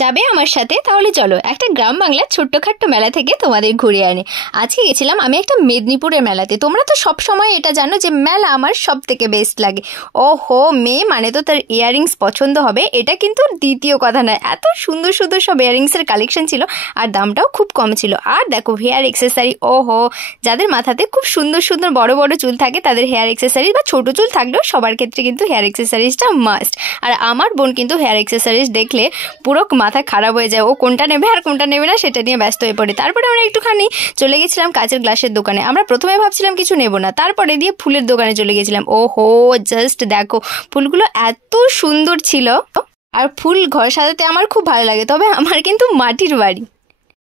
যাবে আমার সাথে? তাহলে চলো একটা গ্রাম বাংলার ছোট্টখাট্ট মেলা থেকে তোমাদের ঘুরিয়ে আনি। আজকে গেছিলাম আমি একটা মেদিনীপুরের মেলাতে। তোমরা তো সব সময় এটা জানো যে মেলা আমার সব থেকে বেস্ট লাগে। ওহো, মেয়ে মানে তো তার ইয়াররিংস পছন্দ হবে, এটা কিন্তু দ্বিতীয় কথা নয়। এত সুন্দর সুন্দর সব ইয়াররিংসের কালেকশন ছিল আর দামটাও খুব কম ছিল। আর দেখো হেয়ার এক্সেসারি, ওহো, যাদের মাথাতে খুব সুন্দর সুন্দর বড় বড় চুল থাকে তাদের হেয়ার এক্সেসারিজ, বা ছোট চুল থাকলেও সবার ক্ষেত্রে কিন্তু হেয়ার এক্সেসারিজটা মাস্ট। আর আমার বোন কিন্তু হেয়ার এক্সেসারিজ দেখলে পুরো মাথা খারাপ হয়ে যায়, ও কোনটা নেবে আর কোনটা নেবে না সেটা নিয়ে ব্যস্ত হয়ে পড়ে। তারপরে আমরা একটুখানি চলে গেছিলাম কাঁচের গ্লাসের দোকানে। আমরা প্রথমে ভাবছিলাম কিছু নেব না, তারপরে দিয়ে ফুলের দোকানে চলে গেছিলাম। ওহো, জাস্ট দেখো ফুলগুলো এত সুন্দর ছিল। আর ফুল ঘর সাজাতে আমার খুব ভালো লাগে, তবে আমার কিন্তু মাটির বাড়ি।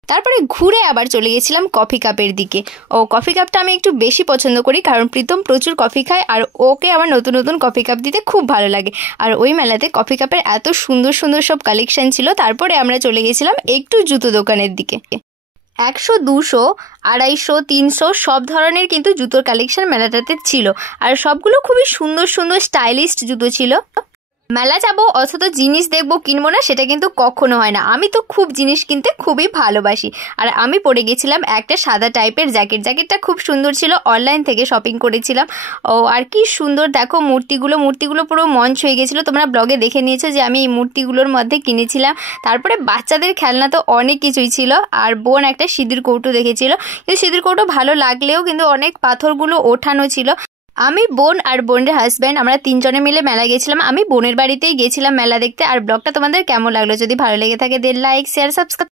তারপরে ঘুরে আবার চলে গেছিলাম কফি কাপের দিকে। ও কফি কাপটা আমি একটু বেশি পছন্দ করি, কারণ প্রীতম প্রচুর কফি খায় আর ওকে আমার নতুন নতুন কফি কাপ দিতে খুব ভালো লাগে। আর ওই মেলাতে কফি কাপের এত সুন্দর সুন্দর সব কালেকশন ছিল। তারপরে আমরা চলে গেছিলাম একটু জুতো দোকানের দিকে। 100, 200, 250, 300 সব ধরনের কিন্তু জুতোর কালেকশন মেলাটাতে ছিল। আর সবগুলো খুবই সুন্দর সুন্দর স্টাইলিস্ট জুতো ছিল। মেলা যাবো অথচ জিনিস দেখবো কিনবো না, সেটা কিন্তু কখনো হয় না। আমি তো খুব জিনিস কিনতে খুবই ভালোবাসি। আর আমি পরে গেছিলাম একটা সাদা টাইপের জ্যাকেটটা খুব সুন্দর ছিল, অনলাইন থেকে শপিং করেছিলাম। ও আর কি সুন্দর দেখো মূর্তিগুলো পুরো মন ছুঁয়ে গেছিলো। তোমরা ব্লগে দেখে নিয়েছো যে আমি এই মূর্তিগুলোর মধ্যে কিনেছিলাম। তারপরে বাচ্চাদের খেলনা তো অনেক কিছুই ছিল। আর বোন একটা সিঁদুর কৌটো দেখেছিল, কিন্তু সিঁদুর কৌটো ভালো লাগলেও কিন্তু অনেক পাথরগুলো ওঠানো ছিল। আমি, বোন আর বোনের হাজব্যান্ড, আমরা 3 জনে মিলে মেলা গেছিলাম। আমি বোনের বাড়িতেই গেছিলাম মেলা দেখতে। আর ব্লগটা তোমাদের কেমন লাগলো? যদি ভালো লেগে থাকে দেন লাইক, শেয়ার, সাবস্ক্রাইব।